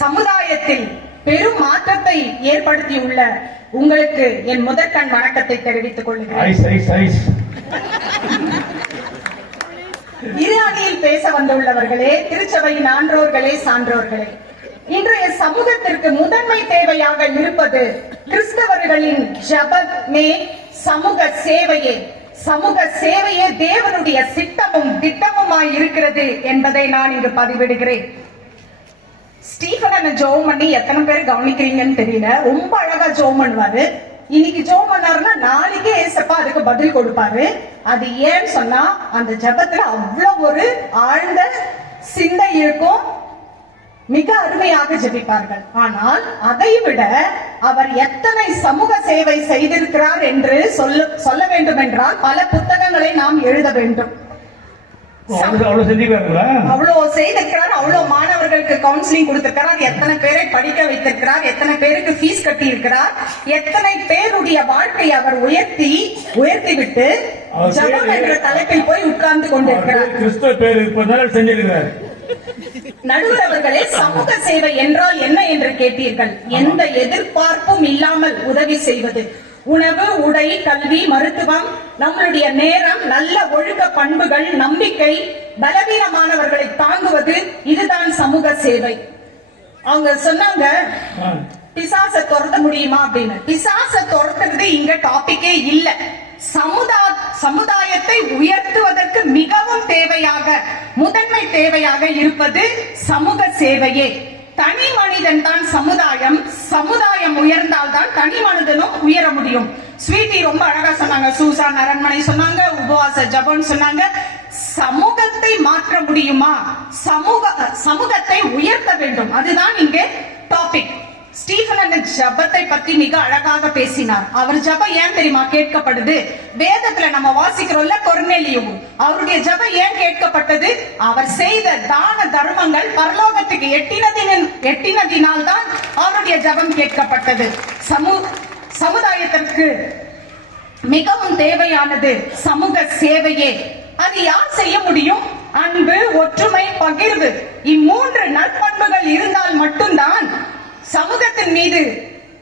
சமுதாயத்தில் பெரும் மாற்றத்தை ஏற்படுத்தியுள்ள உங்களுக்கு என் முதற்கண் வணக்கத்தை தெரிவித்துக் கொள்கிறேன். இரு அணியில் பேச வந்துள்ளவர்களே, திருச்சபையின் ஆன்றோர்களே, சான்றோர்களே, இன்றைய சமூகத்திற்கு முதன்மை தேவையாக இருப்பது கிறிஸ்தவர்களின் ஜெபமே, சமூக சேவையே. சமூக சேவையே தேவனுடைய சித்தமும் திட்டமுமாய் இருக்கிறது என்பதை நான் இங்கு பதிவிடுகிறேன். ஸ்டீஃபன் ஜோம் பண்ணி எத்தனை பேர் கவனிக்கிறீங்கன்னு தெரியல. ரொம்ப அழகா ஜோம் பண்ணுவாரு. இன்னைக்கு ஜோம் பண்ணாருன்னா நாளைக்கே ஏசப்பா அதுக்கு பதில் கொடுப்பாரு. அது ஏன்னு சொன்னா அந்த ஜெபத்துல அவ்வளவு ஒரு ஆழ்ந்த சிந்தை இருக்கும். மிக அருமையாக ஜெபிப்பார்கள். ஆனால் அதை விட அவர் எத்தனை சமூக சேவை செய்திருக்கிறார் என்று சொல்ல வேண்டும் என்றால் பல புத்தகங்களை நாம் எழுத வேண்டும். அவ்வளவு செய்திருக்கிறார். அவ்வளவு மாணவர்களுக்கு கவுன்சிலிங் கொடுத்திருக்கிறார். எத்தனை பேரை படிக்க வைத்திருக்கிறார். எத்தனை பேருக்கு ஃபீஸ் கட்டி இருக்கிறார். எத்தனை பேருடைய வாழ்க்கையை அவர் உயர்த்தி விட்டு ஜெபம் என்ற தலைப்பில் போய் உட்கார்ந்து கொண்டிருக்கிறார். கிறிஸ்துவ பேர் இருப்பதால் செஞ்சிருக்கிறார். நடுவர் அவர்களே, சமூக சேவை என்றால் என்ன என்று கேட்டீர்கள். எந்த எதிர்பார்ப்பும் இல்லாமல் உதவி செய்வது. உணவு, உடை, கல்வி, மருத்துவம், நம்மளுடைய நேரம், நல்ல ஒழுக்க பண்புகள், நம்பிக்கை, பலவீனமானவர்களை தாங்குவது, இதுதான் சமூக சேவை. அவங்க சொன்னாங்க பிசாசை துரத்த முடியுமா அப்படின்னு. பிசாசை துரத்துறது இங்க டாபிக்கே இல்ல. சமுதாயத்தை உயர்த்துவதற்கு மிகவும் தேவையாக, முதன்மை தேவையாக இருப்பது சமூக சேவையே. தனி மனிதன் தான் சமுதாயம். சமுதாயம் உயர்ந்தால்தான் தனி மனிதனும் உயர முடியும். ஸ்வீட்டி ரொம்ப அழகா சொன்னாங்க. சூசான் அரண்மனை சொன்னாங்க, உபவாச ஜபம் சொன்னாங்க. சமூகத்தை மாற்ற முடியுமா? சமூகத்தை உயர்த்த வேண்டும். அதுதான் இங்கே டாபிக். ஸ்டீஃபன் ஜபத்தை பத்தி மிக அழகாக பேசினார். அவர் ஜபம் ஏன் தெரியுமா கேட்கப்படுது? வேதத்துல நம்ம வாசிக்கிறோம்ல, கொர்நேலியு அவருடைய ஜபம் ஏன் கேட்கப்பட்டது? அவர் செய்த தான தர்மங்கள் பரலோகத்துக்கு எட்டினதினால் தான் அவருடைய ஜபம் கேட்கப்பட்டது. சமுதாயத்திற்கு மிகவும் தேவையானது சமூக சேவையே. அது யார் செய்ய முடியும்? அன்பு, ஒற்றுமை, பகிர்வு, இம்மூன்று நற்பண்புகள் இருந்தால் மட்டும்தான் சமூகத்தின் மீது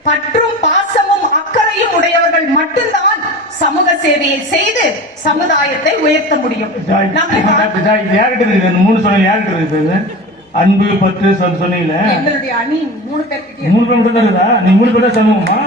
பற்றும் பாசமும் அக்கறையும் உடையவர்கள் மட்டும்தான் சமூக சேவையை செய்து சமுதாயத்தை உயர்த்த முடியும். அன்பு, பற்று சொன்னீங்க. எங்களுடைய அணி 3 பேருக்கு 3 பேர் மட்டும் தான் இருக்குதா? நீ 3 பேர் தான் சமூகமா?